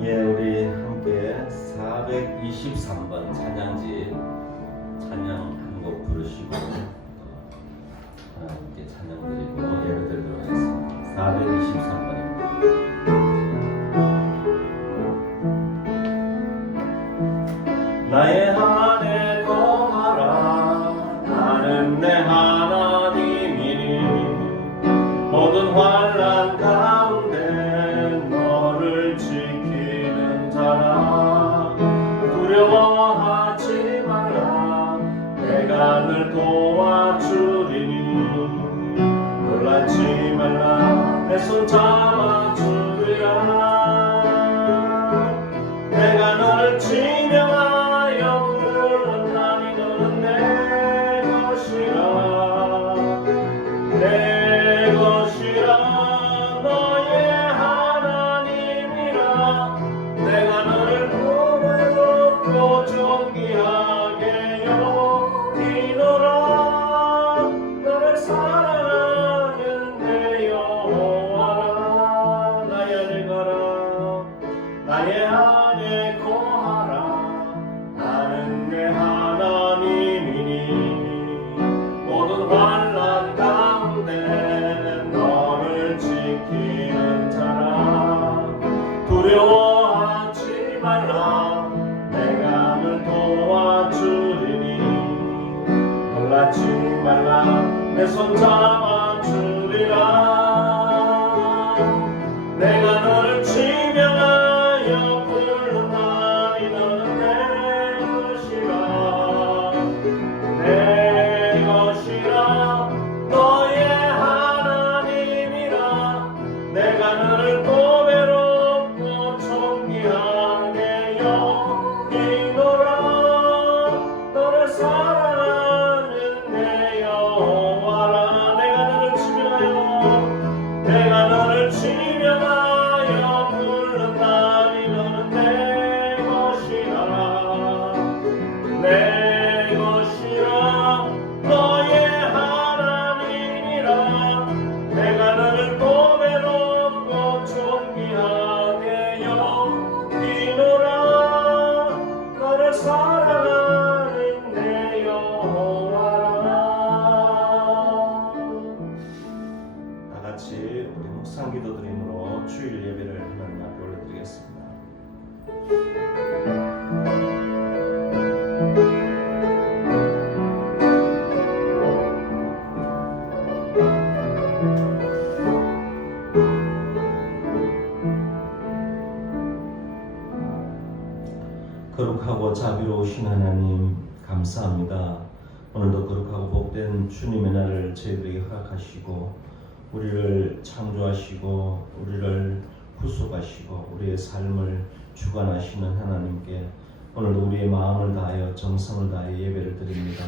예, 우리 함께 423번 찬양지 찬양 한 곡 부르시고 함께 찬양 드리고 예배 드리도록 하겠습니다. 423번입니다. 나의 안에 거하라. 나는 내 하나님이니 모든 환난 가운데 너를 지키는 자라. 두려워하지 말라. 내가 늘 도와주리니 놀라지 말라. 내 손 잡아주리라. 내가 너를 지명하여 부르나니 너는 내 것이라. 내 것이라. 너의 하나님이라. 내가 너를 구원롭고 존귀하게 여기노라. 너를 사랑하는 내 여호와라. 나의 안에 가라. 나의 안에 거하라. 나는 내 하나님이니 모든 환난 가운데 너를 지키는 자라. 두려워하지 말라. 내가 늘 도와주리니 놀라지 말라. 내 손 잡아주리라. 내가 너를 지명하여 부르나니 너는 내 것이라. 내 것이라. 너의 하나님이라. 내가 너를 보배롭고 존귀하게 여기노라. 너를 사랑하는 내 여호와라. 내가 너를 지명하여 부른다니 너는 내 것이라. 내 것이라. 너의 하나님이라. 내가 너를 보배롭고 존귀하게 여기노라. 너를 사랑하는 내 여호와라. 다같이 우리 묵상 기도 드림으로 주일 예배를 하나님 앞에 올려드리겠습니다. 거룩하고 자비로우신 하나님 감사합니다. 오늘도 거룩하고 복된 주님의 날을 저희들에게 허락하시고 우리를 창조하시고 우리를 구속하시고 우리의 삶을 주관하시는 하나님께 오늘도 우리의 마음을 다하여 정성을 다하여 예배를 드립니다.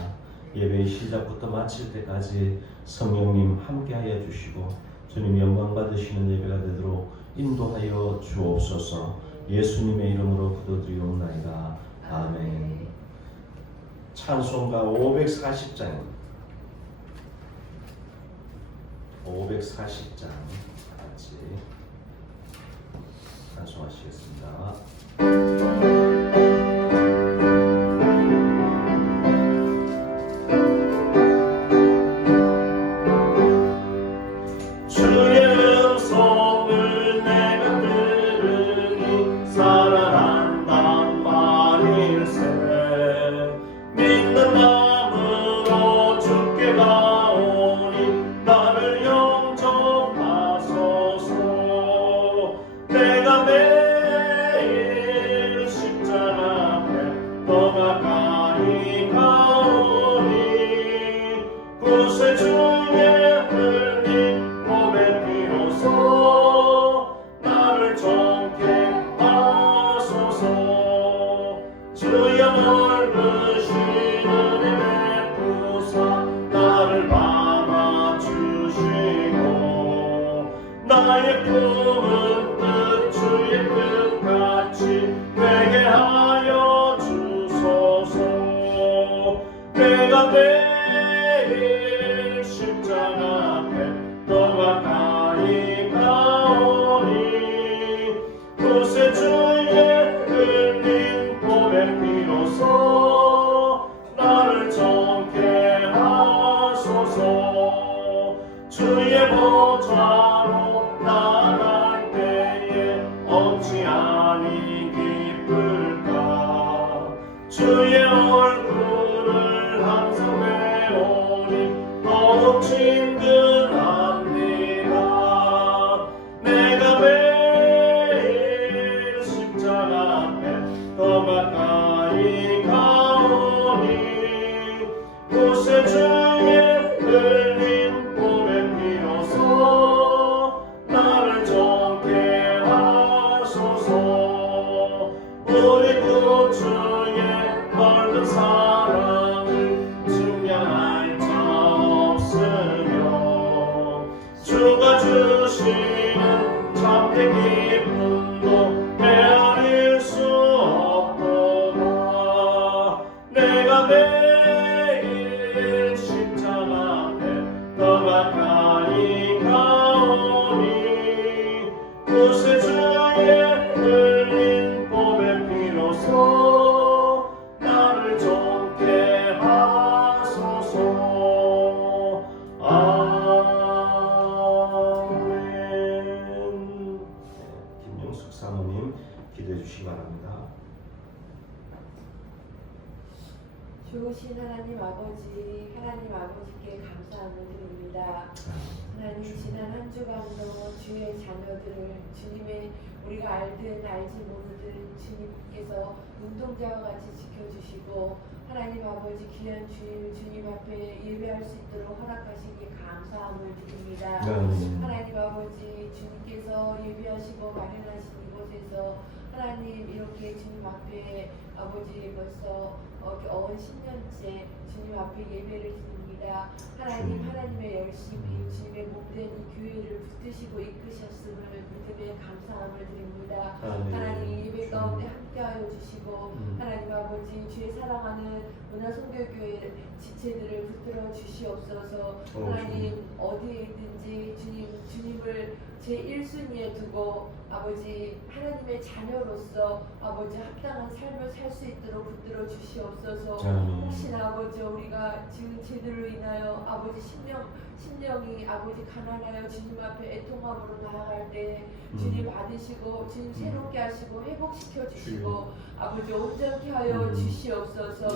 예배의 시작부터 마칠 때까지 성령님 함께하여 주시고 주님 영광 받으시는 예배가 되도록 인도하여 주옵소서. 예수님의 이름으로 기도드리옵나이다. 아멘. 찬송가 540장입니다. 540장 같이 찬송하시겠습니다. 나의 꿈은 뜻 주의 뜻같이 되게 하여 주소서. 내가 내일 십자가 앞에 더 가까이 가오니 우리 구주의 넓은 사랑을 증명할 자 없으며 주가 주시는 참된 기쁨도 헤아릴 수 없도다. 내가 매일 십자가 앞에 더 가까이 가오니 구세주의 흘린 봄의 피로써 나를 좋게 하소서. 아멘. 김영숙 사모님 기도해 주시기 바랍니다. 좋으신 하나님 아버지, 하나님 아버지께 감사함을 드립니다. 하나님 지난 한 주간도 주의 자녀들을 주님의 우리가 알든 알지 모르든 주님께서 눈동자와 같이 지켜주시고 하나님 아버지 귀한 주일 주님 앞에 예배할 수 있도록 허락하시기에 감사함을 드립니다. 하나님 아버지 주님께서 예배하시고 마련하신 이곳에서 하나님 이렇게 주님 앞에 아버지 벌써 어언 10년째 주님 앞에 예배를 드립니다. 하나님 하나님의 열심히 주님의 몸된 이 교회를 붙드시고 이끄셨음을 믿음에 감사함을 드립니다. 하나님 예배 가운데 함께하여 주시고 하나님 아버지 주의 사랑하는 문화선교교회 지체들을 붙들어 주시옵소서. 하나님 어디에 있든지 주님을 제 1순위에 두고 아버지 하나님의 자녀로서 아버지 합당한 삶을 살 수 있도록 붙들어 주시옵소서. 혹시나 아버지 우리가 지은 죄들로 인하여 아버지 심령이 아버지 가난하여 주님 앞에 애통함으로 나아갈 때 주님 받으시고 주님 새롭게 하시고 회복시켜 주시고 아버지 온전케 하여 주시옵소서.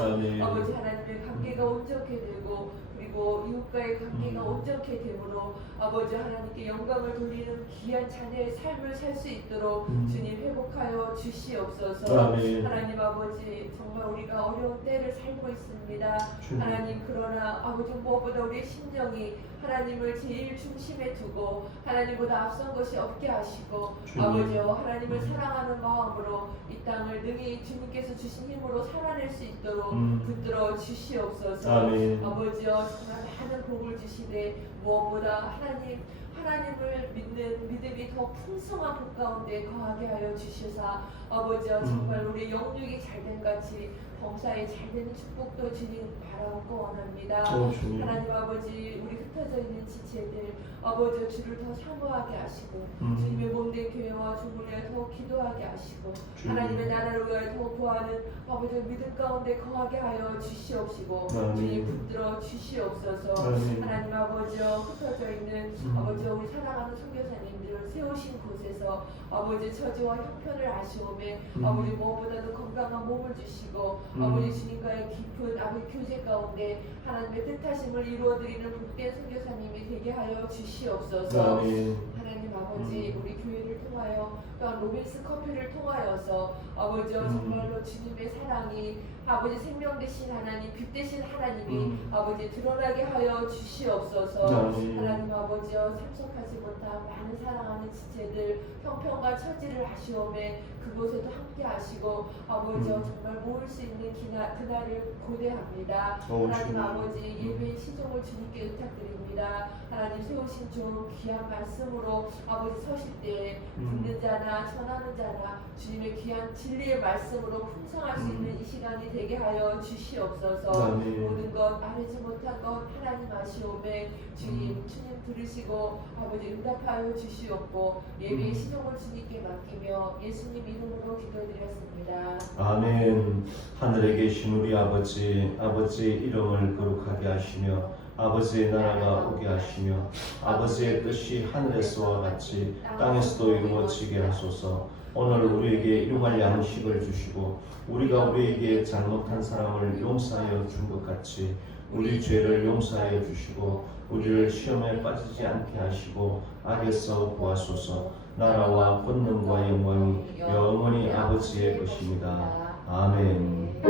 아버지 하나님의 관계가 온전케 되고 그리고 이웃과의 관계가 온전케 되므로 아버지 하나님께 영광을 돌리는 귀한 자녀의 삶을 살 수 있도록 주님 회복하여 주시옵소서. 하나님 아버지 정말 우리가 어려운 때를 살고 있습니다. 하나님 그러나 아버지 무엇보다 우리의 심령이 하나님을 제일 중심에 두고 하나님보다 앞선 것이 없게 하시고 아버지여 하나님을 사랑하는 마음으로 이 땅을 능히 주님께서 주신 힘으로 살아낼 수 있도록 붙들어 주시옵소서. 아버지여 정말 많은 복을 주시되 무엇보다 하나님을 믿는 믿음이 더 풍성한 복 가운데 거하게 하여 주시사 아버지여 정말 우리 영육이 잘된 같이 범사에 잘되는 축복도 주님 바라고 원합니다. 하나님 아버지 우리 흩어져 있는 지체들 아버지 주를 더 사모하게 하시고 주님의 몸된 교회와 주문에 더 기도하게 하시고 하나님의 나라를 위하여 더 구하는 아버지 믿음 가운데 거하게 하여 주시옵시고 주님 붙들어 주시옵소서. 하나님 아버지여 흩어져 있는 아버지 우리 사랑하는 선교사님들을 세우신 곳에서 아버지 처지와 형편을 아시오매 아버지 무엇보다도 건강한 몸을 주시고 아버지 주님과의 깊은 아버지 교제 가운데 하나님의 뜻하심을 이루어드리는 복된 선교사님이 되게 하여 주시옵소서. 하나님 아버지 우리 교회를 통하여 또한 로빈스 커피를 통하여서 아버지여 정말로 주님의 사랑이 아버지 생명 되신 하나님 빛 되신 하나님이 아버지 드러나게 하여 주시옵소서. 하나님 아버지여 참석하지 못한 많은 사랑하는 지체들 형편과 처지를 아시오매 그곳에도 함께 하시고 아버지여 정말 모을 수 있는 그날을 고대합니다. 하나님 아버지 예배의 시종을 주님께 부탁드립니다. 하나님 세우신 좋은 귀한 말씀으로 아버지 서실 때에 듣는 자나 전하는 자나 주님의 귀한 진리의 말씀으로 풍성할 수 있는 이 시간이 되게 하여 주시옵소서. 모든 것 아뢰지 못한 것 하나님 아시오매 주님 들으시고 아버지 응답하여 주시옵고 예배의 시종을 주님께 맡기며 예수님 이름으로 기도드렸습니다. 아멘. 하늘에 계신 우리 아버지, 아버지의 이름을 거룩하게 하시며 아버지의 나라가 오게 하시며 아버지의 뜻이 하늘에서와 같이 땅에서도 이루어지게 하소서. 오늘 우리에게 일용할 양식을 주시고 우리가 우리에게 잘못한 사람을 용서하여 준 것 같이 우리 죄를 용서하여 주시고 우리를 시험에 빠지지 않게 하시고 악에서 구하소서. 나라와 권능과 영광이 영원히 아버지의 것입니다. 아멘.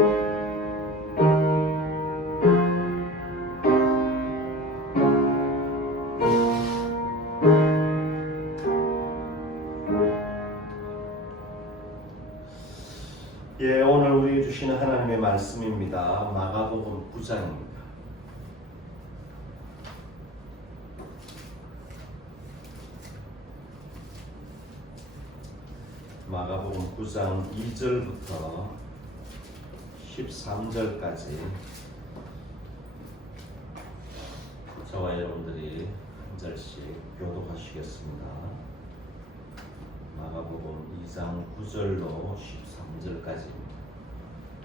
예, 오늘 우리에게 주시는 하나님의 말씀입니다. 마가복음 9장입니다. 마가복음 9장 2절부터 13절까지 저와 여러분들이 한 절씩 교독하시겠습니다. 마가복음 2장 9절로 13절까지입니다.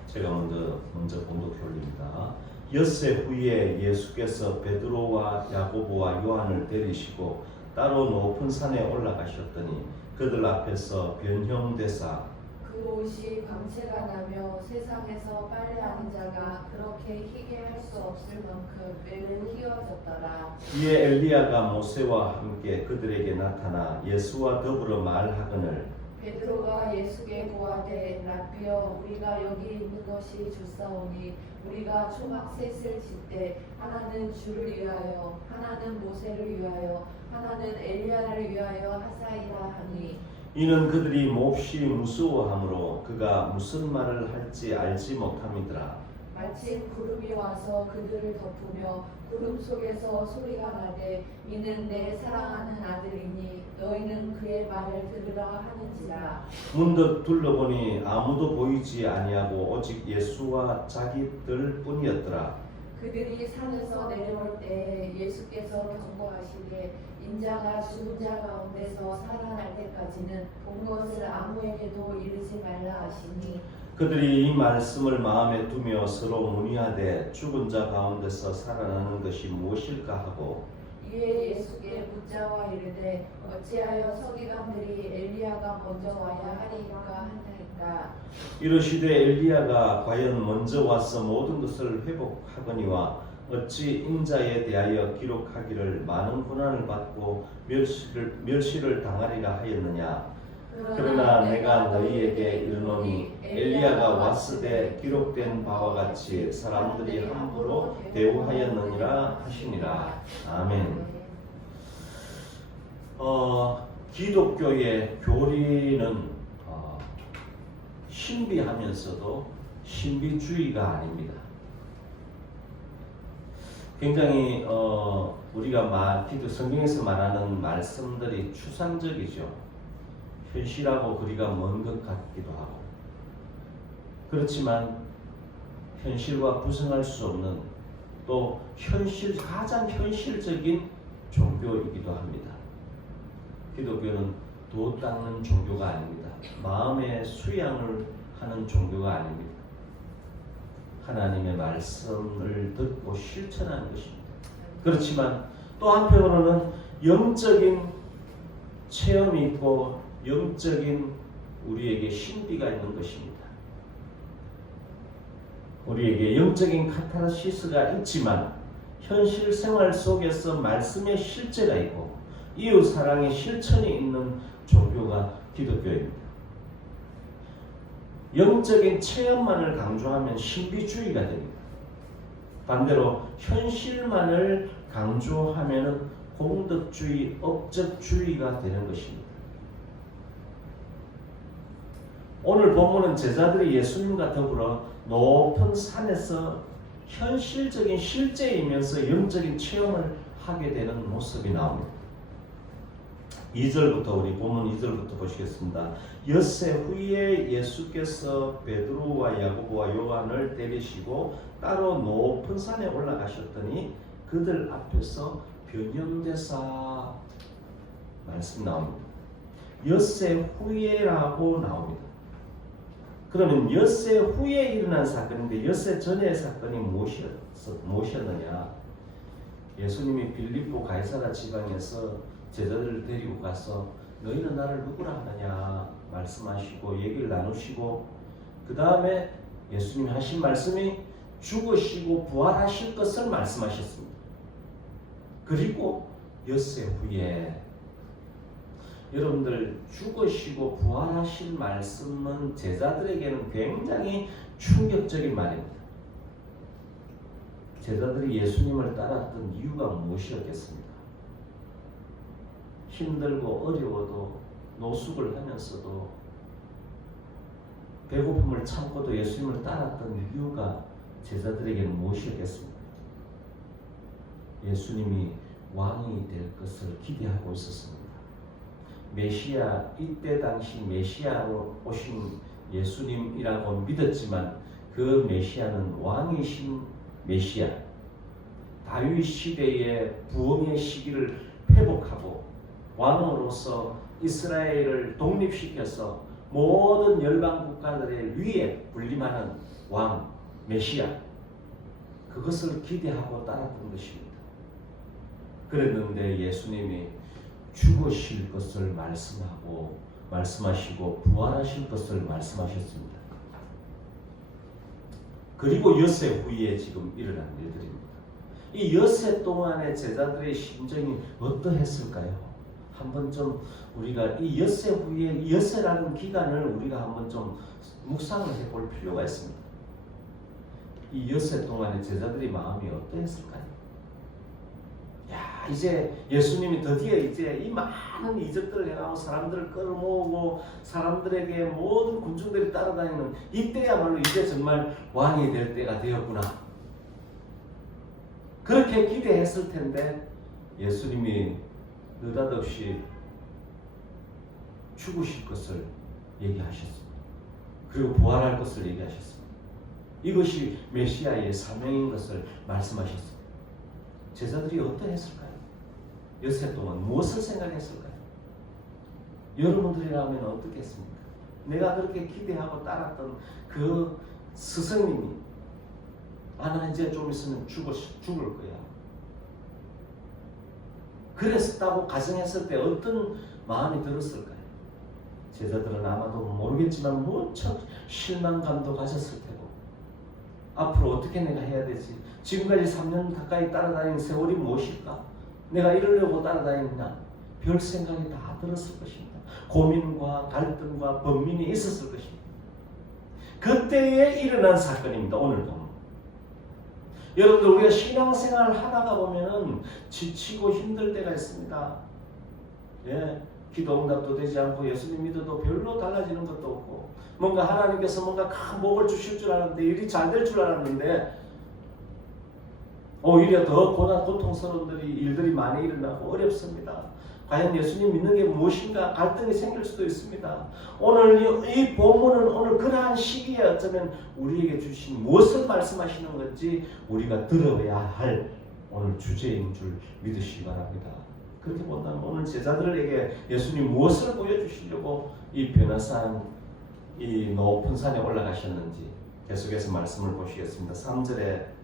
제가 먼저 봉독해 올립니다. 엿새 후에 예수께서 베드로와 야고보와 요한을 데리시고 따로 높은 산에 올라가셨더니 그들 앞에서 변형되사 그 옷이 광채가 나며 세상에서 빨래하는 자가 그렇게 희게 할 수 없을 만큼 매우 희어졌더라. 이에 엘리야가 모세와 함께 그들에게 나타나 예수와 더불어 말하거늘 베드로가 예수께 고하되 라삐여 우리가 여기 있는 것이 좋사오니 우리가 초막 셋을 짓되 하나는 주를 위하여 하나는 모세를 위하여 하나는 엘리야를 위하여 하사이라 하니 이는 그들이 몹시 무서워하므로 그가 무슨 말을 할지 알지 못함이더라. 마침 구름이 와서 그들을 덮으며 구름 속에서 소리가 나되 이는 내 사랑하는 아들이니 너희는 그의 말을 들으라 하는지라. 문득 둘러보니 아무도 보이지 아니하고 오직 예수와 자기들 뿐이었더라. 그들이 산에서 내려올 때 예수께서 경고하시되 인자가 죽은 자 가운데서 살아날 때까지는 본 것을 아무에게도 이르지 말라 하시니 그들이 이 말씀을 마음에 두며 서로 문의하되 죽은 자 가운데서 살아나는 것이 무엇일까 하고 이에 예수께 묻자와 이르되 어찌하여 서기관들이 엘리야가 먼저 와야 하리까 하나이까. 이르시되 엘리야가 과연 먼저 와서 모든 것을 회복하거니와 어찌 인자에 대하여 기록하기를 많은 고난을 받고 멸시를 당하리라 하였느냐. 그러나 내가 너희에게 이르노니 엘리야가 왔으되 기록된 바와 같이 사람들이 함부로 대우하였느니라 하시니라. 아멘. 기독교의 교리는 신비하면서도 신비주의가 아닙니다. 굉장히 우리가 성경에서 말하는 말씀들이 추상적이죠. 현실하고 거리가 먼 것 같기도 하고 그렇지만 현실과 구성할 수 없는 또 가장 현실적인 종교이기도 합니다. 기독교는 도 닦는 종교가 아닙니다. 마음의 수양을 하는 종교가 아닙니다. 하나님의 말씀을 듣고 실천하는 것입니다. 그렇지만 또 한편으로는 영적인 체험이 있고 영적인 우리에게 신비가 있는 것입니다. 우리에게 영적인 카타르시스가 있지만 현실 생활 속에서 말씀의 실제가 있고 이웃 사랑의 실천이 있는 종교가 기독교입니다. 영적인 체험만을 강조하면 신비주의가 됩니다. 반대로 현실만을 강조하면 공덕주의, 업적주의가 되는 것입니다. 오늘 본문은 제자들이 예수님과 더불어 높은 산에서 현실적인 실제이면서 영적인 체험을 하게 되는 모습이 나옵니다. 2절부터 우리 본문 2절부터 보시겠습니다. 엿새 후에 예수께서 베드로와 야고보와 요한을 데리시고 따로 높은 산에 올라가셨더니 그들 앞에서 변형되사 말씀 나옵니다. 엿새 후에라고 나옵니다. 그러면 엿새 후에 일어난 사건인데 엿새 전의 사건이 무엇이었느냐? 예수님이 빌립보 가이사라 지방에서 제자들을 데리고 가서 너희는 나를 누구라 하느냐 말씀하시고 얘기를 나누시고 그 다음에 예수님이 하신 말씀이 죽으시고 부활하실 것을 말씀하셨습니다. 그리고 엿새 후에 여러분들 죽으시고 부활하실 말씀은 제자들에게는 굉장히 충격적인 말입니다. 제자들이 예수님을 따랐던 이유가 무엇이었겠습니까? 힘들고 어려워도 노숙을 하면서도 배고픔을 참고도 예수님을 따랐던 이유가 제자들에게는 무엇이었겠습니까? 예수님이 왕이 될 것을 기대하고 있었습니다. 메시아, 이때 당시 메시아로 오신 예수님이라고 믿었지만 그 메시아는 왕이신 메시아, 다윗 시대의 부흥의 시기를 회복하고 왕으로서 이스라엘을 독립시켜서 모든 열방 국가들의 위에 군림하는 왕, 메시아, 그것을 기대하고 따랐던 것입니다. 그랬는데 예수님이 죽으실 것을 말씀하시고 부활하실 것을 말씀하셨습니다. 그리고 엿새 후에 지금 일어난 일들입니다. 이 엿새 동안의 제자들의 심정이 어떠했을까요? 한번 좀 우리가 이 엿새 후에 엿새라는 기간을 우리가 한번 좀 묵상을 해볼 필요가 있습니다. 이 엿새 동안의 제자들의 마음이 어떠했을까요? 야, 이제 예수님이 드디어 이제 이 많은 이적들을 행하고 사람들을 끌어모으고 사람들에게 모든 군중들이 따라다니는 이때야말로 이제 정말 왕이 될 때가 되었구나. 그렇게 기대했을 텐데 예수님이 느닷없이 죽으실 것을 얘기하셨습니다. 그리고 부활할 것을 얘기하셨습니다. 이것이 메시아의 사명인 것을 말씀하셨습니다. 제자들이 어떠했을까요? 엿새 동안 무엇을 생각했을까요? 여러분들이라면 어떻겠습니까? 내가 그렇게 기대하고 따랐던 그 스승님이 나 이제 좀 있으면 죽을 거야. 그랬다고 가정했을 때 어떤 마음이 들었을까요? 제자들은 아마도 모르겠지만 무척 실망감도 가졌을 테고 앞으로 어떻게 내가 해야 되지? 지금까지 3년 가까이 따라다닌 세월이 무엇일까? 내가 이러려고 따라다녔나? 별 생각이 다 들었을 것입니다. 고민과 갈등과 번민이 있었을 것입니다. 그때에 일어난 사건입니다. 오늘도. 여러분들 우리가 신앙생활 하다가 보면은 지치고 힘들 때가 있습니다. 예, 기도 응답도 되지 않고 예수님 믿어도 별로 달라지는 것도 없고 뭔가 하나님께서 뭔가 큰 복을 주실 줄 알았는데 일이 잘 될 줄 알았는데 오히려 더 고통스러운 일들이 많이 일어나고 어렵습니다. 과연 예수님 믿는 게 무엇인가 갈등이 생길 수도 있습니다. 오늘 이 본문은 오늘 그러한 시기에 어쩌면 우리에게 주신 무엇을 말씀하시는 건지 우리가 들어야 할 오늘 주제인 줄 믿으시기 바랍니다. 그렇게 본다면 오늘 제자들에게 예수님 무엇을 보여주시려고 이 변화산 이 높은 산에 올라가셨는지 계속해서 말씀을 보시겠습니다. 3절에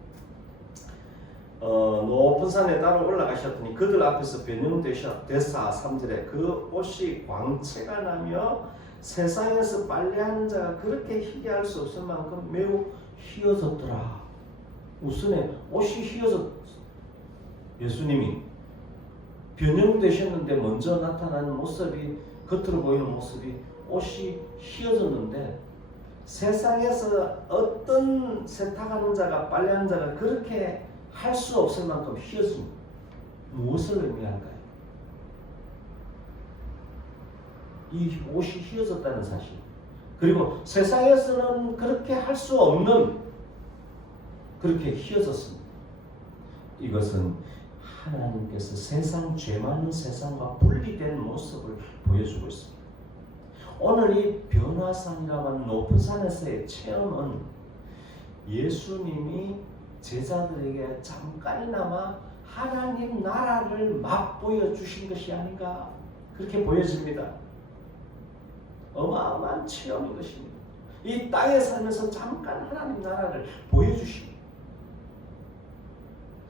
높은 산에 따로 올라가셨더니 그들 앞에서 변형되사 3절에 그 옷이 광채가 나며 세상에서 빨래하는 자가 그렇게 희귀할 수 없을 만큼 매우 희어졌더라. 우선에 옷이 희어졌. 예수님이 변형되셨는데 먼저 나타나는 모습이 겉으로 보이는 모습이 옷이 희어졌는데 세상에서 어떤 세탁하는 자가 빨래하는 자가 그렇게 할 수 없을 만큼 희었습니다. 무엇을 의미할까요? 이 옷이 희어졌다는 사실. 그리고 세상에서는 그렇게 할 수 없는 그렇게 희어졌습니다. 이것은 하나님께서 세상 죄 많은 세상과 분리된 모습을 보여주고 있습니다. 오늘 이 변화산이라고 하는 높은 산에서의 체험은 예수님이 제자들에게 잠깐이나마 하나님 나라를 맛보여 주신 것이 아닌가 그렇게 보여집니다. 어마어마한 체험인 것입니다. 이 땅에 살면서 잠깐 하나님 나라를 보여주십니다.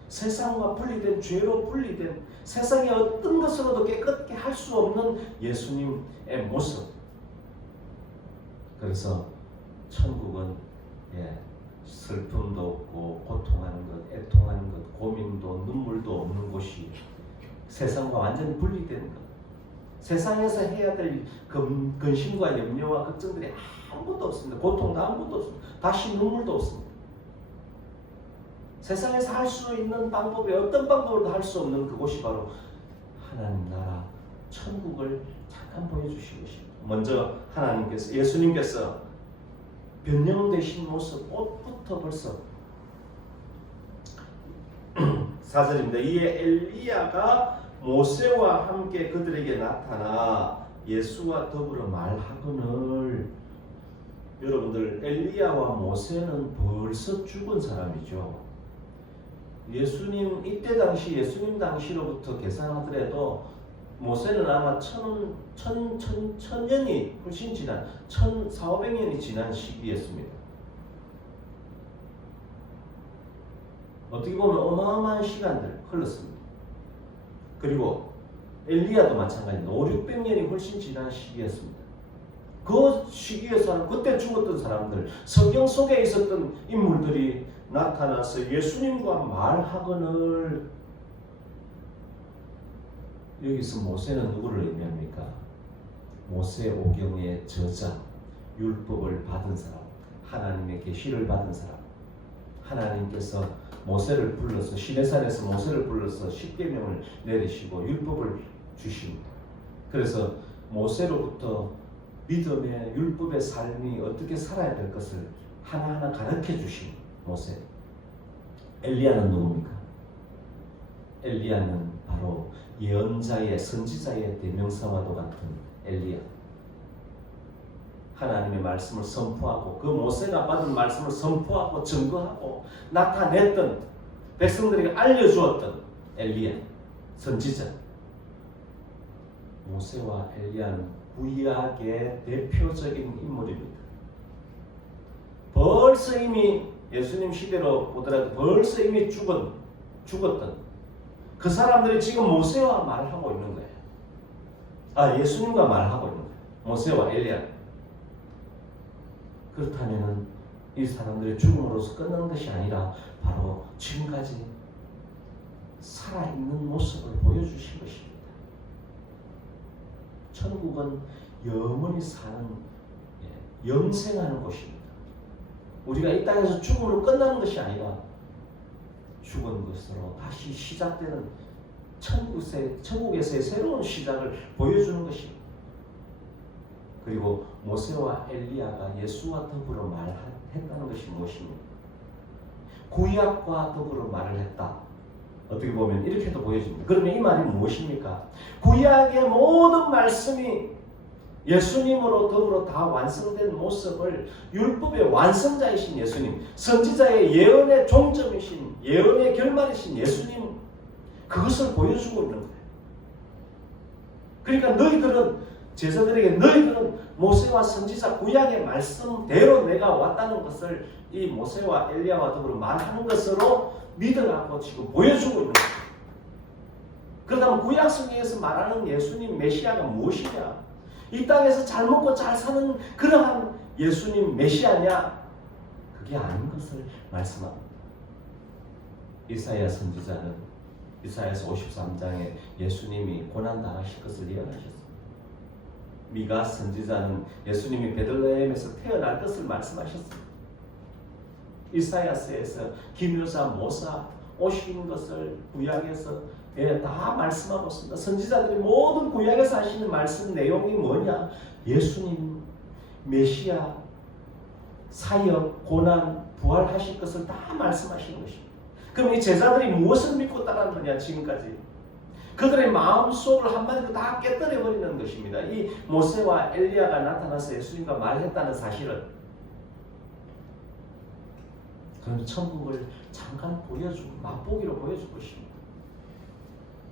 세상과 분리된 죄로 분리된 세상의 어떤 것으로도 깨끗게 할 수 없는 예수님의 모습. 그래서 천국은 슬픔도 없고 고통하는 것, 애통하는 것, 고민도 눈물도 없는 곳이 세상과 완전히 분리된 것. 세상에서 해야 될 근심과 염려와 걱정들이 아무것도 없습니다. 고통도 아무것도 없습니다. 다시 눈물도 없습니다. 세상에서 할 수 있는 방법이 어떤 방법으로도 할 수 없는 그곳이 바로 하나님 나라 천국을 잠깐 보여주신 것입니다. 먼저 하나님께서 예수님께서 변형되신 모습, 옷부터 벌써 4절입니다. 이에 엘리야가 모세와 함께 그들에게 나타나 예수와 더불어 말하거늘. 여러분들, 엘리야와 모세는 벌써 죽은 사람이죠. 예수님 이때 당시, 예수님 당시로부터 계산하더라도 모세는 아마 천년이 훨씬 지난 1400~1500년이 지난 시기였습니다. 어떻게 보면 어마어마한 시간들 흘렀습니다. 그리고 엘리야도 마찬가지입니다. 500~600년이 훨씬 지난 시기였습니다. 그 시기에서는 그때 죽었던 사람들, 성경 속에 있었던 인물들이 나타나서 예수님과 말하거늘. 여기서 모세는 누구를 의미합니까? 모세오경의 저자, 율법을 받은 사람, 하나님의 계시를 받은 사람. 하나님께서 모세를 불러서 시내산에서 모세를 불러서 십계명을 내리시고 율법을 주십니다. 그래서 모세로부터 믿음의 율법의 삶이 어떻게 살아야 될 것을 하나하나 가르쳐 주신 모세. 엘리야는 누굽니까? 엘리야는 바로 예언자의, 선지자의 대명사와도 같은 엘리야. 하나님의 말씀을 선포하고 그 모세가 받은 말씀을 선포하고 증거하고 나타냈던, 백성들에게 알려주었던 엘리야, 선지자. 모세와 엘리야는 구약의 대표적인 인물입니다. 벌써 이미 예수님 시대로 보더라도 벌써 이미 죽었던 그 사람들이 지금 모세와 말을 하고 있는 거예요. 예수님과 말하고 있는 거예요. 모세와 엘리야. 그렇다면 이 사람들의 죽음으로서 끝난 것이 아니라 바로 지금까지 살아있는 모습을 보여주신 것입니다. 천국은 영원히 사는, 영생하는 곳입니다. 우리가 이 땅에서 죽음으로 끝나는 것이 아니라 죽은 것으로 다시 시작되는 천국에서의 새로운 시작을 보여주는 것입니다. 그리고 모세와 엘리야가 예수와 더불어 말했다는 것이 무엇입니까? 구약과 더불어 말을 했다. 어떻게 보면 이렇게도 보여집니다. 그러면 이 말이 무엇입니까? 구약의 모든 말씀이 예수님으로 더불어 다 완성된 모습을 율법의 완성자이신 예수님, 선지자의 예언의 종점이신, 예언의 결말이신 예수님, 그것을 보여주고 있는 거예요. 그러니까 제자들에게 너희들은 모세와 선지자 구약의 말씀대로 내가 왔다는 것을 이 모세와 엘리야와 더불어 말하는 것으로 믿으라고 지금 보여주고 있는 거예요. 그렇다면 구약 성경에서 말하는 예수님 메시아가 무엇이냐? 이 땅에서 잘 먹고 잘 사는 그러한 예수님 메시아냐? 그게 아닌 것을 말씀합니다. 이사야 선지자는 이사야서 53장에 예수님이 고난당하실 것을 예언하셨습니다. 미가 선지자는 예수님이 베들레헴에서 태어날 것을 말씀하셨습니다. 이사야서에서 기묘사 모사 오신 것을 구약에서 다 말씀하고 있습니다. 선지자들이 모든 구약에서 하시는 말씀 내용이 뭐냐? 예수님, 메시아, 사역, 고난, 부활하실 것을 다 말씀하시는 것입니다. 그럼 이 제자들이 무엇을 믿고 따랐느냐 지금까지? 그들의 마음속을 한마디로 다 깨뜨려버리는 것입니다. 이 모세와 엘리야가 나타나서 예수님과 말했다는 사실은. 그럼 천국을 잠깐 맛보기로 보여주고 있습니다.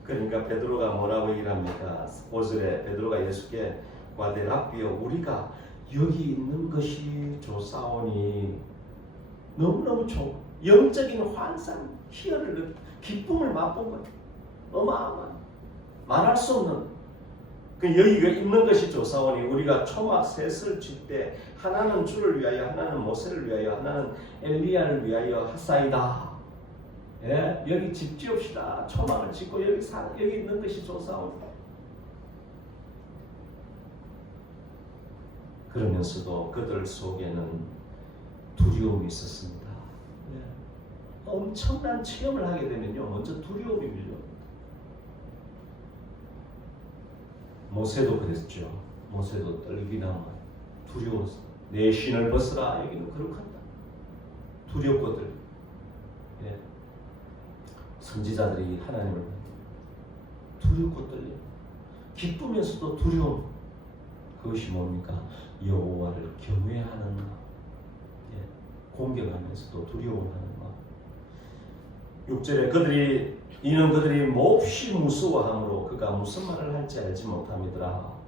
그러니까 베드로가 뭐라고 얘기를 합니까? 5절에 베드로가 예수께 과대 랍비여 우리가 여기 있는 것이 좋사오니. 너무너무 영적인 환상, 희열을 기쁨을 맛본 거예요. 어마어마한 말할 수 없는 여기가 있는 것이 좋사오니 우리가 초막 셋을 칠 때 하나는 주를 위하여 하나는 모세를 위하여 하나는 엘리야를 위하여 하사이다. 여기 집 지읍시다. 초막을 짓고 여기 있는 것이 좋사오니. 그러면서도 그들 속에는 두려움이 있었습니다. 엄청난 체험을 하게 되면요, 먼저 두려움이 밀려옵니다. 모세도 그랬죠. 모세도 떨기나 두려워서 내 신을 벗으라. 여기는 거룩한다. 두렵거든. 예. 선지자들이 하나님을 두렵고 떨려. 기쁘면서도 두려움. 그것이 뭡니까? 여호와를 경외하는 마음. 예. 공경하면서도 두려워하는 마음. 6절에 이는 그들이 몹시 무서워함으로 그가 무슨 말을 할지 알지 못함이더라.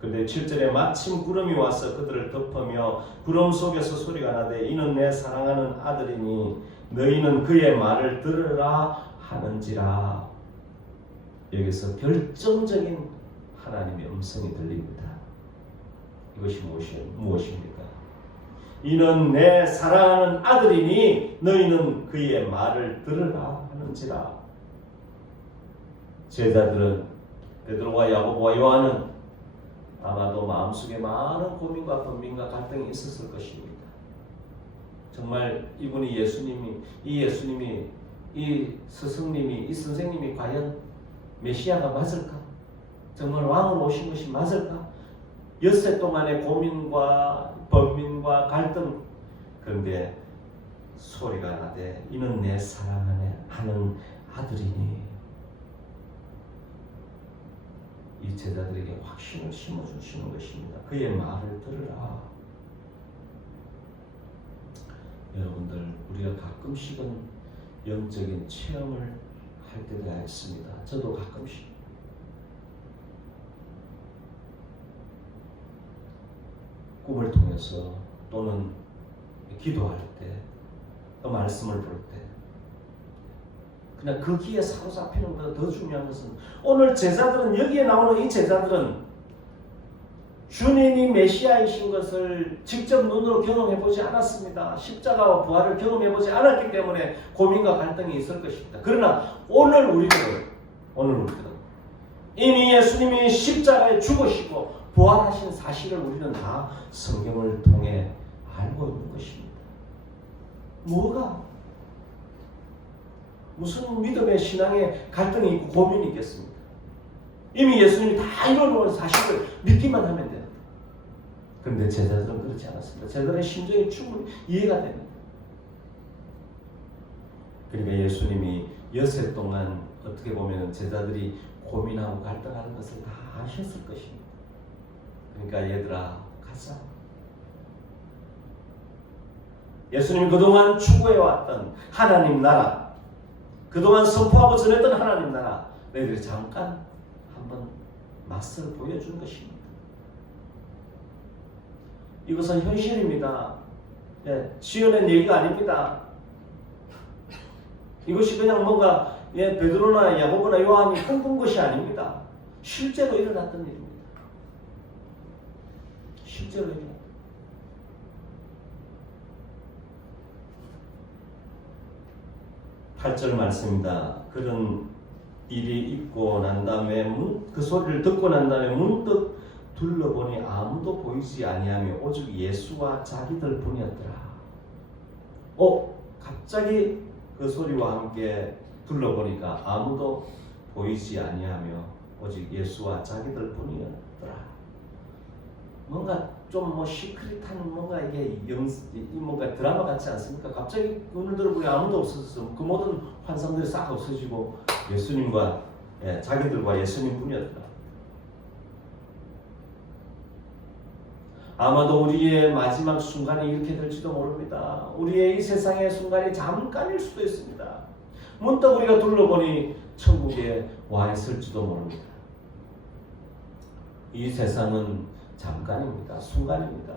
그런데 7절에 마침 구름이 와서 그들을 덮으며 구름 속에서 소리가 나되 이는 내 사랑하는 아들이니 너희는 그의 말을 들으라 하는지라. 여기서 결정적인 하나님의 음성이 들립니다. 이것이 무엇입니까? 이는 내 사랑하는 아들이니 너희는 그의 말을 들으라 하는지라. 제자들은 베드로와 야고보와 요한은 아마도 마음속에 많은 고민과 번민과 갈등이 있었을 것입니다. 정말 이분이 예수님이 이 스승님이 이 선생님이 과연 메시아가 맞을까? 정말 왕으로 오신 것이 맞을까? 엿새 동안의 고민과 번민과 갈등. 그런데 소리가 나되 이는 내 사랑하는 아들이니. 이 제자들에게 확신을 심어주시는 것입니다. 그의 말을 들으라. 여러분들, 우리가 가끔씩은 영적인 체험을 할 때가 있습니다. 저도 가끔씩 꿈을 통해서 또는 기도할 때, 또 말씀을 볼 때, 그냥 그 기에 사로잡히는 것보다 더 중요한 것은 오늘 제자들은, 여기에 나오는 이 제자들은 주님이 메시아이신 것을 직접 눈으로 경험해보지 않았습니다. 십자가와 부활을 경험해보지 않았기 때문에 고민과 갈등이 있을 것입니다. 그러나 오늘 우리들은 이미 예수님이 십자가에 죽으시고 부활하신 사실을 우리는 다 성경을 통해 알고 있는 것입니다. 무슨 믿음의 신앙의 갈등이 있고 고민이 있겠습니까? 이미 예수님이 다 이뤄놓은 사실을 믿기만 하면 됩니다. 그런데 제자들은 그렇지 않았습니다. 제자들의 심정이 충분히 이해가 됩니다. 그러니까 예수님이 엿새 동안 어떻게 보면 제자들이 고민하고 갈등하는 것을 다 아셨을 것입니다. 그러니까 얘들아, 가자. 예수님이 그동안 추구해왔던 하나님 나라, 그동안 선포하고 전했던 하나님 나라, 너희들이 잠깐 한번 맛을 보여준 것입니다. 이것은 현실입니다. 지어낸 얘기가 아닙니다. 이것이 그냥 뭔가 베드로나 야고보나 요한이 꿈꾼 것이 아닙니다. 실제로 일어났던 일입니다. 실제로 일어났던. 8절 말씀입니다. 그런 일이 있고 난 다음에 그 소리를 듣고 난 다음에 문득 둘러보니 아무도 보이지 아니하며 오직 예수와 자기들 뿐이었더라. 갑자기 그 소리와 함께 둘러보니까 아무도 보이지 아니하며 오직 예수와 자기들 뿐이었더라. 뭔가 좀 시크릿한 뭔가 이게 뭔가 드라마 같지 않습니까? 갑자기 눈을 들어보니 아무도 없어졌어. 그 모든 환상들이 싹 없어지고 예수님과 자기들과 예수님뿐이었다. 아마도 우리의 마지막 순간이 이렇게 될지도 모릅니다. 우리의 이 세상의 순간이 잠깐일 수도 있습니다. 문득 우리가 둘러보니 천국에 와 있을지도 모릅니다. 이 세상은 잠깐입니다. 순간입니다.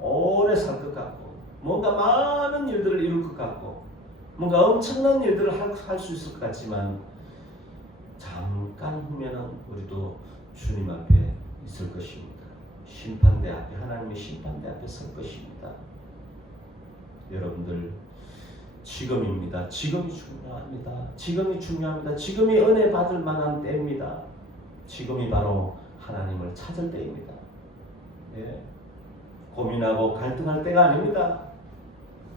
오래 살 것 같고 뭔가 많은 일들을 이룰 것 같고 뭔가 엄청난 일들을 할 수 있을 것 같지만 잠깐 후면은 우리도 주님 앞에 있을 것입니다. 심판대 앞에, 하나님의 심판대 앞에 설 것입니다. 여러분들, 지금입니다. 지금이 중요합니다. 지금이 중요합니다. 지금이 은혜 받을 만한 때입니다. 지금이 바로 하나님을 찾을 때입니다. 고민하고 갈등할 때가 아닙니다.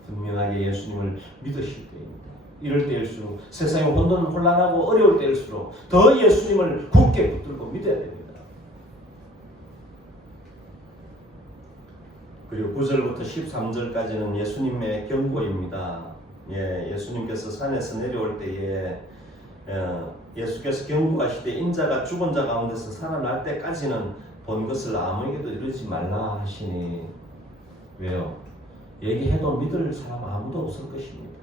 분명하게 예수님을 믿으실 때입니다. 이럴 때일수록 세상이 혼란하고 어려울 때일수록 더 예수님을 굳게 붙들고 믿어야 됩니다. 그리고 9절부터 13절까지는 예수님의 경고입니다. 예수님께서 산에서 내려올 때에 예수께서 경고하시되 인자가 죽은 자 가운데서 살아날 때까지는 본 것을 아무에게도 이루지 말라 하시니 왜요? 얘기해도 믿을 사람 아무도 없을 것입니다.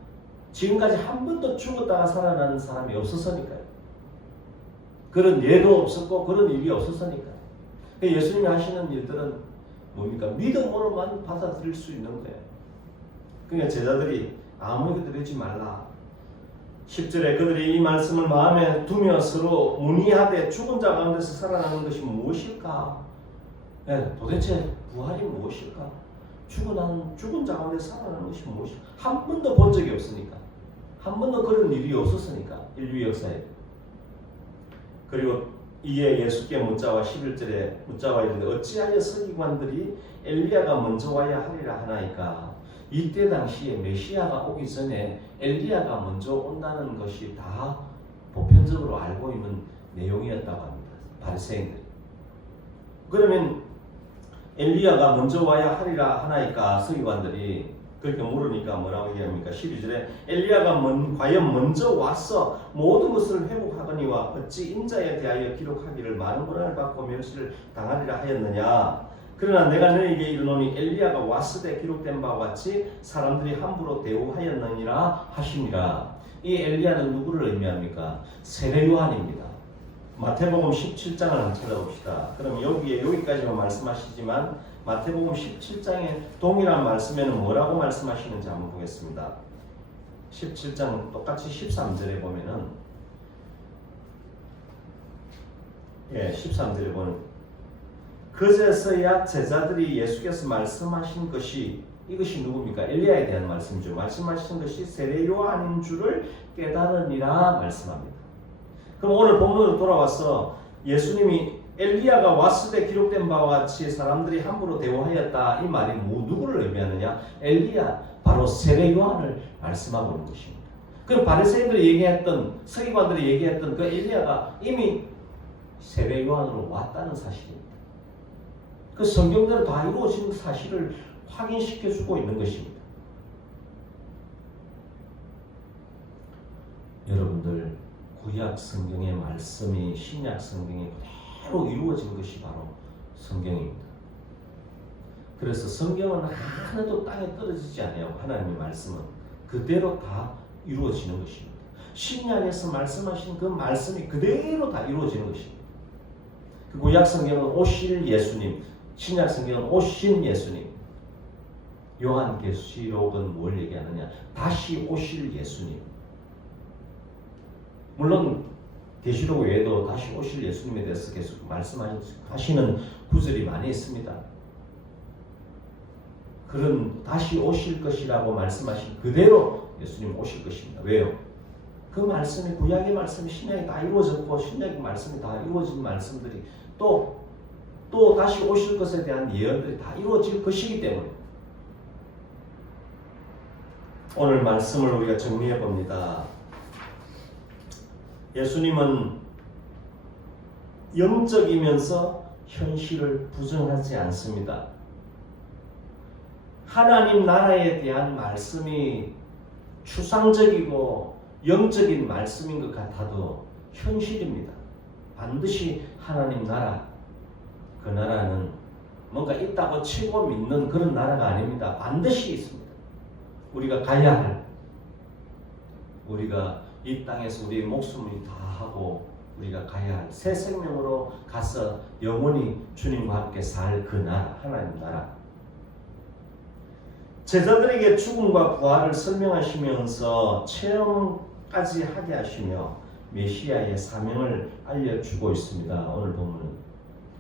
지금까지 한 번도 죽었다가 살아나는 사람이 없었으니까요. 그런 예도 없었고 그런 일이 없었으니까요. 예수님이 하시는 일들은 뭡니까? 믿음으로만 받아들일 수 있는 거예요. 그러니까 제자들이 아무에게도 이러지 말라. 10절에 그들이 이 말씀을 마음에 두며 서로 문의하되 죽은 자 가운데서 살아나는 것이 무엇일까? 도대체 부활이 무엇일까? 죽은 자 가운데서 살아나는 것이 무엇일까? 한 번도 본 적이 없으니까. 한 번도 그런 일이 없었으니까. 인류 역사에. 그리고 이에 예수께 묻자와 11절에 묻자와 이르되 어찌하여 서기관들이 엘리야가 먼저 와야 하리라 하나이까? 이때 당시에 메시아가 오기 전에 엘리야가 먼저 온다는 것이 다 보편적으로 알고 있는 내용이었다고 합니다. 바리새인들. 그러면 엘리야가 먼저 와야 하리라 하나이까? 서기관들이 그렇게 물으니까 뭐라고 얘기합니까? 12절에 엘리야가 과연 먼저 와서 모든 것을 회복하거니와 어찌 인자에 대하여 기록하기를 많은 고난을 받고 멸시를 당하리라 하였느냐? 그러나 내가 너에게 이르노니 엘리야가 왔을 때 기록된 바와 같이 사람들이 함부로 대우하였느니라 하시니라. 이 엘리야는 누구를 의미합니까? 세례 요한입니다. 마태복음 17장을 한번 찾아봅시다. 그럼 여기까지만 말씀하시지만 마태복음 17장의 동일한 말씀에는 뭐라고 말씀하시는지 한번 보겠습니다. 17장 똑같이 13절에 보면은 13절에 보면 그제서야 제자들이 예수께서 말씀하신 것이 이것이 누굽니까? 엘리야에 대한 말씀이죠. 말씀하신 것이 세례 요한인 줄을 깨달으니라 말씀합니다. 그럼 오늘 본문으로 돌아와서 예수님이 엘리야가 왔을 때 기록된 바와 같이 사람들이 함부로 대우하였다. 이 말이 누구를 의미하느냐? 엘리야, 바로 세례 요한을 말씀하고 있는 것입니다. 그럼 바리새인들이 얘기했던, 서기관들이 얘기했던 그 엘리야가 이미 세례 요한으로 왔다는 사실입니다. 그 성경대로 다 이루어진 사실을 확인시켜주고 있는 것입니다. 여러분들, 구약 성경의 말씀이 신약 성경에 그대로 이루어진 것이 바로 성경입니다. 그래서 성경은 하나도 땅에 떨어지지 않아요. 하나님의 말씀은 그대로 다 이루어지는 것입니다. 신약에서 말씀하신 그 말씀이 그대로 다 이루어지는 것입니다. 그 구약 성경은 오실 예수님, 신약 성경은 오신 예수님. 요한계시록은 뭘 얘기하느냐? 다시 오실 예수님. 물론 계시록 외에도 다시 오실 예수님에 대해서 계속 말씀하시는 구절이 많이 있습니다. 그런 다시 오실 것이라고 말씀하신 그대로 예수님 오실 것입니다. 왜요? 그 말씀이 구약의 말씀이 신약에 다 이루어졌고 신약의 말씀이 다 이루어진 말씀들이 또 다시 오실 것에 대한 예언들이 다 이루어질 것이기 때문에 오늘 말씀을 우리가 정리해 봅니다. 예수님은 영적이면서 현실을 부정하지 않습니다. 하나님 나라에 대한 말씀이 추상적이고 영적인 말씀인 것 같아도 현실입니다. 반드시 하나님 나라, 그 나라는 뭔가 있다고 치고 믿는 그런 나라가 아닙니다. 반드시 있습니다. 우리가 가야 할, 우리가 이 땅에서 우리의 목숨을 다하고 우리가 가야 할 새 생명으로 가서 영원히 주님과 함께 살 그 나라, 하나님 나라. 제자들에게 죽음과 부활을 설명하시면서 체험까지 하게 하시며 메시아의 사명을 알려주고 있습니다. 오늘 본문은.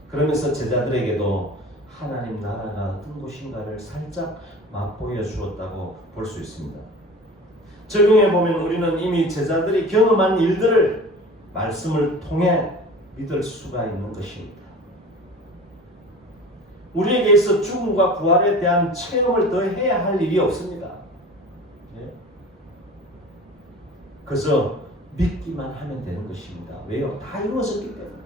그러면서 제자들에게도 하나님 나라가 어떤 곳인가를 살짝 맛보여 주었다고 볼 수 있습니다. 적용해 보면 우리는 이미 제자들이 경험한 일들을 말씀을 통해 믿을 수가 있는 것입니다. 우리에게 있어 죽음과 부활에 대한 체험을 더 해야 할 일이 없습니다. 그저 믿기만 하면 되는 것입니다. 왜요? 다 이루어졌기 때문에.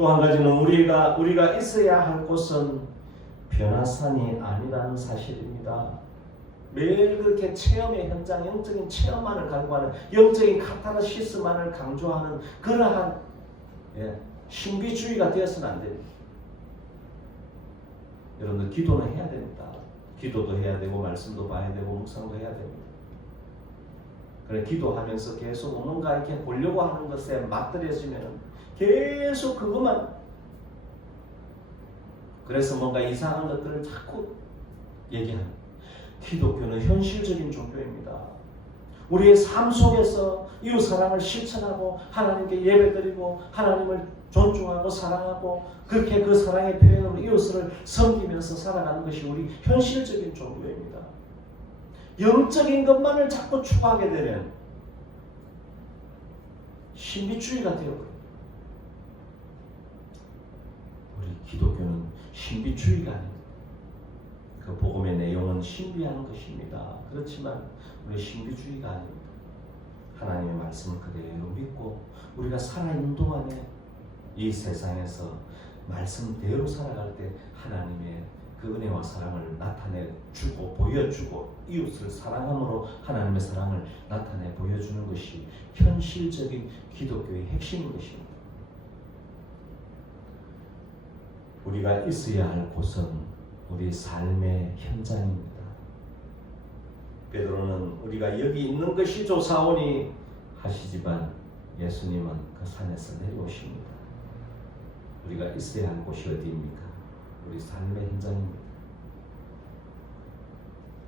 또 한 가지는 우리가 있어야 할 곳은 변화산이 아니라는 사실입니다. 매일 그렇게 체험의 현장, 영적인 체험만을 강구하는, 영적인 카타르시스만을 강조하는 그러한 신비주의가 되어서는 안 됩니다. 여러분들 기도는 해야 됩니다. 기도도 해야 되고 말씀도 봐야 되고 묵상도 해야 됩니다. 그래 기도하면서 계속 뭔가 이렇게 보려고 하는 것에 맞들여지면 계속 그것만, 그래서 뭔가 이상한 것들을 자꾸 얘기하는, 기독교는 현실적인 종교입니다. 우리의 삶 속에서 이웃 사랑을 실천하고 하나님께 예배드리고 하나님을 존중하고 사랑하고 그렇게 그 사랑의 표현으로 이웃을 섬기면서 살아가는 것이 우리 현실적인 종교입니다. 영적인 것만을 자꾸 추구하게 되면 신비주의가 되어버립니다. 우리 기독교는 신비주의가 아닙니다. 그 복음의 내용은 신비한 것입니다. 그렇지만 우리 신비주의가 아닙니다. 하나님의 말씀을 그대로 믿고 우리가 살아있는 동안에 이 세상에서 말씀대로 살아갈 때 하나님의 그 은혜와 사랑을 나타내주고 보여주고 이웃을 사랑함으로 하나님의 사랑을 나타내 보여주는 것이 현실적인 기독교의 핵심인 것입니다. 우리가 있어야 할 곳은 우리 삶의 현장입니다. 베드로는 우리가 여기 있는 것이 좋사오니 하시지만 예수님은 그 산에서 내려오십니다. 우리가 있어야 할 곳이 어디입니까? 우리 삶의 현장입니다.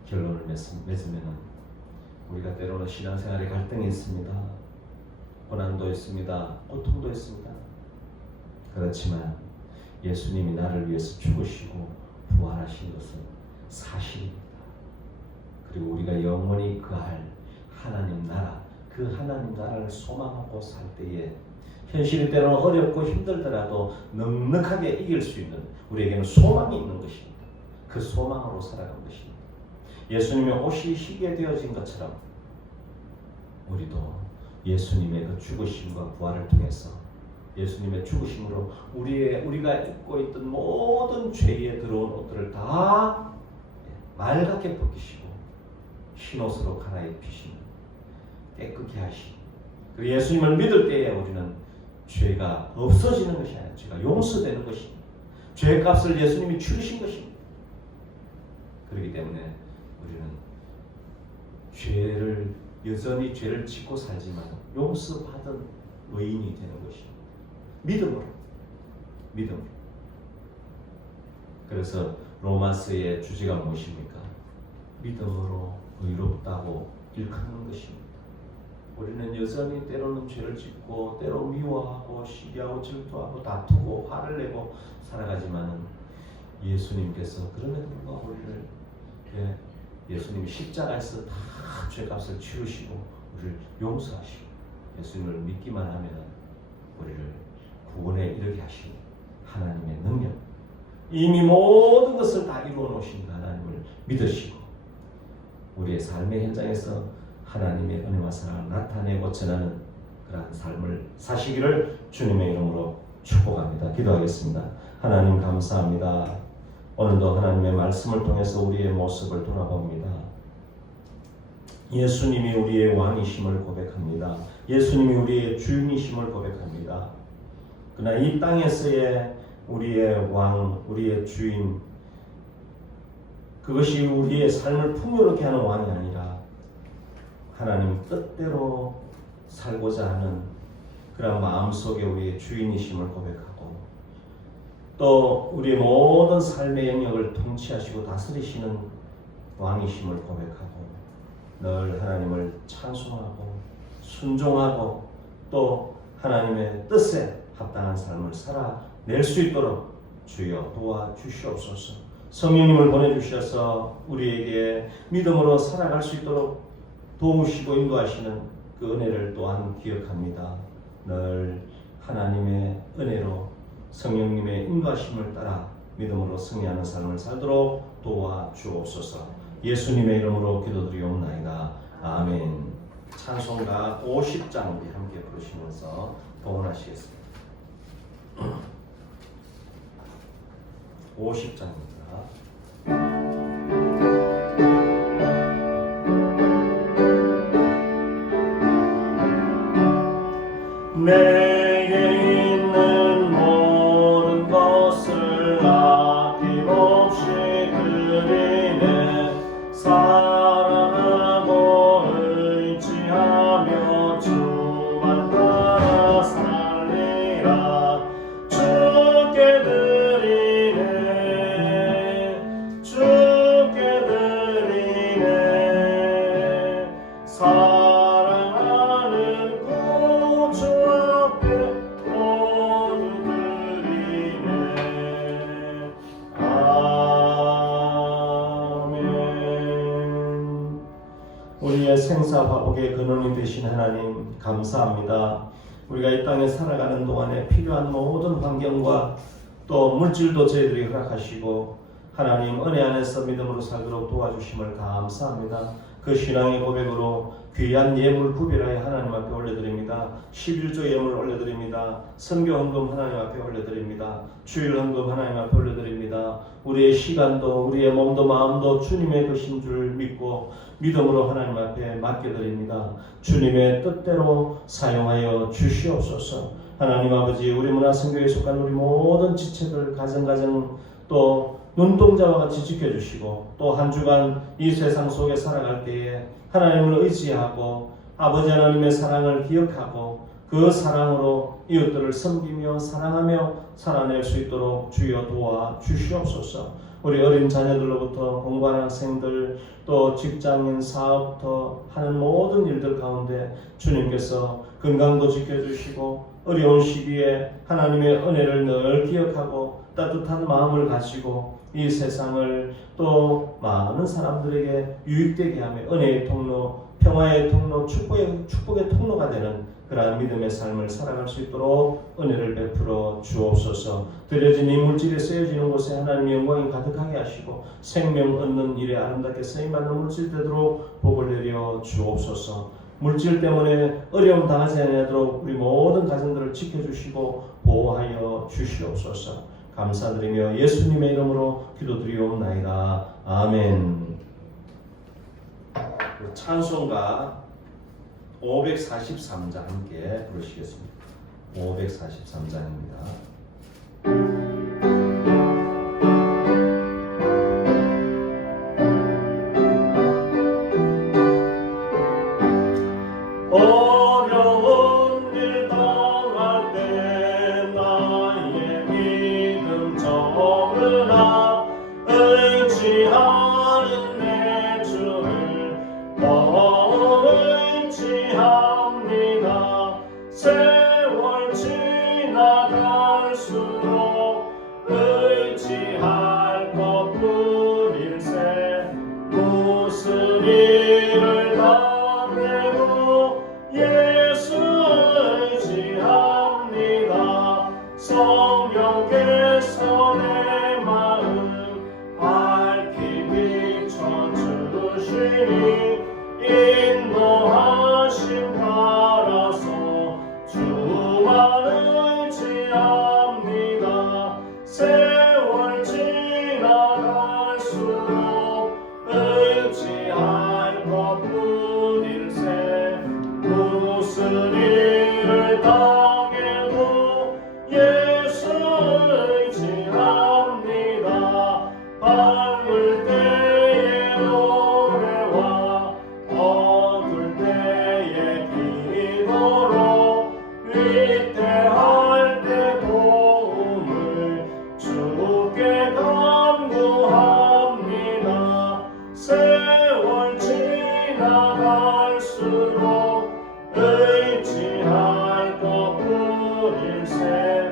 결론을 맺으면 우리가 때로는 신앙생활에 갈등이 있습니다. 고난도 있습니다. 고통도 있습니다. 그렇지만 예수님이 나를 위해서 죽으시고 부활하신 것은 사실입니다. 그리고 우리가 영원히 그할 하나님 나라, 그 하나님 나라를 소망하고 살 때에 현실이 때로는 어렵고 힘들더라도 넉넉하게 이길 수 있는 우리에게는 소망이 있는 것입니다. 그 소망으로 살아가는 것입니다. 예수님의 옷이 희게 되어진 것처럼 우리도 예수님의 그 죽으심과 부활을 통해서 예수님의 죽으심으로 우리가 입고 있던 모든 죄에 들어온 옷들을 다 맑게 벗기시고 흰옷으로 갈아입히시는 깨끗게 하시고, 그리고 예수님을 믿을 때에 우리는 죄가 없어지는 것이 아니라 죄가 용서되는 것입니다. 죄의 값을 예수님이 치르신 것입니다. 그렇기 때문에 우리는 여전히 죄를 짓고 살지만 용서받은 의인이 되는 것입니다. 믿음으로. 그래서 로마서의 주제가 무엇입니까? 믿음으로 의롭다고 일컫는 것입니다. 우리는 여전히 때로는 죄를 짓고 때로 미워하고 시기하고 질투하고 다투고 화를 내고 살아가지만은 예수님께서 그럼에도 불구하고 우리를 예수님이 십자가에서 다 죄값을 치르시고 우리를 용서하시고 예수님을 믿기만 하면 우리를 구원에 이르게 하시는 하나님의 능력, 이미 모든 것을 다 이루어 놓으신 하나님을 믿으시고 우리의 삶의 현장에서 하나님의 은혜와 사랑을 나타내고 전하는 그러한 삶을 사시기를 주님의 이름으로 축복합니다. 기도하겠습니다. 하나님 감사합니다. 오늘도 하나님의 말씀을 통해서 우리의 모습을 돌아봅니다. 예수님이 우리의 왕이심을 고백합니다. 예수님이 우리의 주인이심을 고백합니다. 그러나 이 땅에서의 우리의 왕, 우리의 주인, 그것이 우리의 삶을 풍요롭게 하는 왕이 아니라 하나님 뜻대로 살고자 하는 그런 마음속에 우리의 주인이심을 고백하고 또 우리의 모든 삶의 영역을 통치하시고 다스리시는 왕이심을 고백하고 늘 하나님을 찬송하고 순종하고 또 하나님의 뜻에 합당한 삶을 살아낼 수 있도록 주여 도와주시옵소서. 성령님을 보내주셔서 우리에게 믿음으로 살아갈 수 있도록 도우시고 인도하시는 그 은혜를 또한 기억합니다. 늘 하나님의 은혜로 성령님의 인도하심을 따라 믿음으로 승리하는 삶을 살도록 도와주옵소서. 예수님의 이름으로 기도드리옵나이다. 아멘. 찬송가 50장 우리 함께 부르시면서 봉헌하시겠습니다. 50장입니다. 내게 있는 모든 것을 아낌없이 드리네. 사랑하고 의지하며 주만 따라 살리라. 주께 드리네. 주께 드리네. 사랑하는 구주 앞에 모두 드리네. 아멘. 우리의 생사 화복의 근원이 되신 하나님 감사합니다. 우리가 이 땅에 살아가는 동안에 필요한 모든 환경과 또 물질도 저희들이 허락하시고 하나님 은혜 안에서 믿음으로 살도록 도와주심을 감사합니다. 그 신앙의 고백으로 귀한 예물 구별하여 하나님 앞에 올려드립니다. 11조 예물 올려드립니다. 선교 헌금 하나님 앞에 올려드립니다. 주일 헌금 하나님 앞에 올려드립니다. 우리의 시간도 우리의 몸도 마음도 주님의 것인 줄 믿고 믿음으로 하나님 앞에 맡겨드립니다. 주님의 뜻대로 사용하여 주시옵소서. 하나님 아버지, 우리 문화선교에 속한 우리 모든 지체들 가정 또 눈동자와 같이 지켜주시고 또 한 주간 이 세상 속에 살아갈 때에 하나님을 의지하고 아버지 하나님의 사랑을 기억하고 그 사랑으로 이웃들을 섬기며 사랑하며 살아낼 수 있도록 주여 도와 주시옵소서. 우리 어린 자녀들로부터 공부하는 학생들 또 직장인 사업터 하는 모든 일들 가운데 주님께서 건강도 지켜주시고 어려운 시기에 하나님의 은혜를 늘 기억하고 따뜻한 마음을 가지고 이 세상을 또 많은 사람들에게 유익되게 하며 은혜의 통로, 평화의 통로, 축복의 통로가 되는 그러한 믿음의 삶을 살아갈 수 있도록 은혜를 베풀어 주옵소서. 드려진 이 물질에 쓰여지는 곳에 하나님의 영광이 가득하게 하시고 생명 얻는 일에 아름답게 쓰임받는 물질 되도록 복을 내려 주옵소서. 물질 때문에 어려움 당하지 않도록 우리 모든 가정들을 지켜주시고 보호하여 주시옵소서. 감사드리며 예수님의 이름으로 기도드리옵나이다. 아멘. 찬송가 543장 함께 부르시겠습니다. 543장입니다. 어려운 일 당할 때 나의 믿음 저으나 의지하는 내 주를 더 의지합니다. 세월 지나갈수록 의지할 것뿐일세. 무슨 일을 당해도 예수 의지합니다. 성령께서 내 마음 밝히 비춰주시니 인도하심 따라서 주만 의지합니다. 세월 지나갈수록 의지할 것뿐일세. 무슨 일을 당해도 예수 의지합니다. 밝을 때의 노래와 어두울 때의 기도로 위태할 때 도움을 주께 간구합니다. 세월 지나갈수록 의지할 것뿐일세.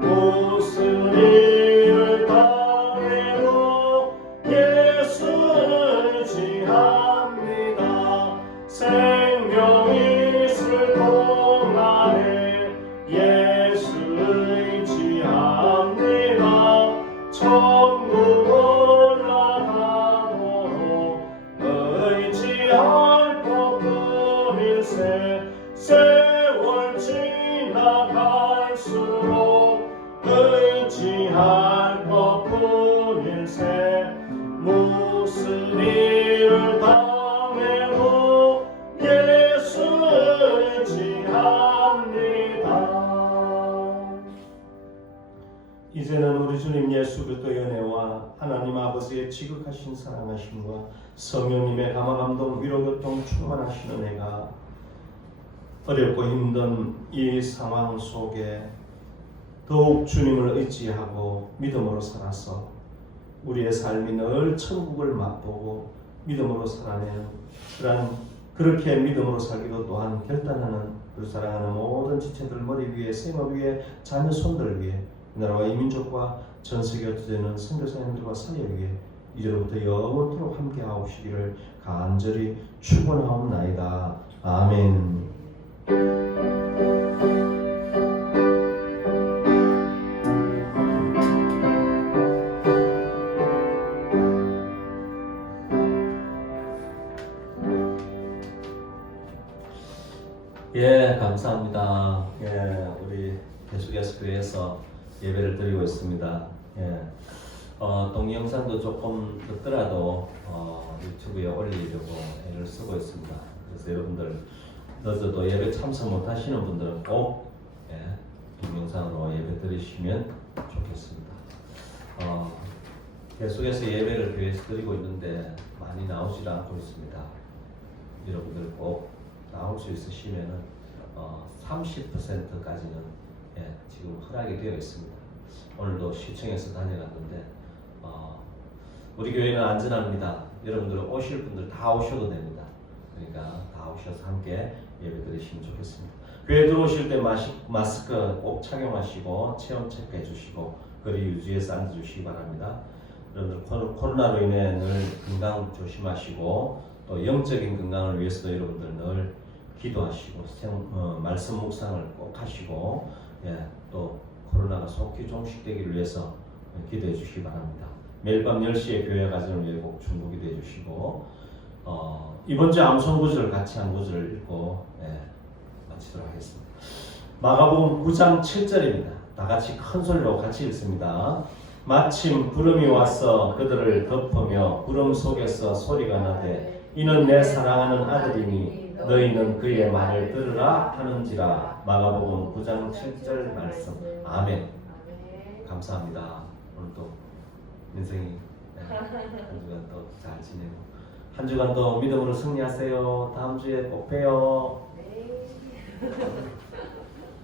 무슨 일을 당해도 예수 의지합니다. 생명 있을 동안에 예수 의지합니다. 천국 올라가도록 의지할 것뿐일세. 세월 지나갈수록 의지할 것뿐 우리 주님 예수 그리스도의 은혜와 하나님 아버지의 지극하신 사랑하심과 성령님의 감화감동 위로교통 충만하신 은혜가 어렵고 힘든 이 상황 속에 더욱 주님을 의지하고 믿음으로 살아서 우리의 삶이 늘 천국을 맛보고 믿음으로 살아내는 그렇게 믿음으로 살기도 또한 결단하는 우리 사랑하는 모든 지체들 머리 위에 생업 위에 자녀 손들 위에 나라와 이 민족과 전 세계에 되는 선교사님들과 사역 위에 이제로부터 영원토록 함께 하옵시기를 간절히 축원하옵나이다. 아멘. 예, 감사합니다. 예, 우리 계속해서 교회에서 예배를 드리고 있습니다. 예, 동영상도 조금 늦더라도 유튜브에 올리려고 애를 쓰고 있습니다. 그래서 여러분들 늦어도 예배 참석 못하시는 분들은 꼭 동영상으로 예배 드리시면 좋겠습니다. 계속해서 예배를 교회에서 드리고 있는데 많이 나오지 않고 있습니다. 여러분들 꼭 나올 수 있으시면은 30%까지는 지금 허락이 되어 있습니다. 오늘도 시청에서 다녀갔는데 우리 교회는 안전합니다. 여러분들 오실 분들 다 오셔도 됩니다. 그러니까 다 오셔서 함께 예배 드리시면 좋겠습니다. 교회 들어오실 때 마스크 꼭 착용하시고 체온 체크해 주시고 거리 유지해서 앉아주시기 바랍니다. 여러분들 코로나로 인해 늘 건강 조심하시고 또 영적인 건강을 위해서도 여러분들 늘 기도하시고 말씀 묵상을 꼭 하시고 또 코로나가 속히 종식되기를 위해서 기도해 주시기 바랍니다. 매일 밤 10시에 교회 가정을 위해 꼭 중보기도해 주시고 이번 주 암송 구절을 같이 한 구절을 읽고 마치도록 하겠습니다. 마가복음 9장 7절입니다. 다 같이 큰 소리로 같이 읽습니다. 마침 구름이 와서 그들을 덮으며 구름 속에서 소리가 나되 이는 내 사랑하는 아들이니 너희는 그의 말을 들으라 하는지라. 마가복음 9장 7절 말씀. 아멘. 감사합니다. 오늘도 인생이 한 주간 또 잘 지내고 한 주간 또 믿음으로 승리하세요. 다음 주에 꼭 봬요. 네.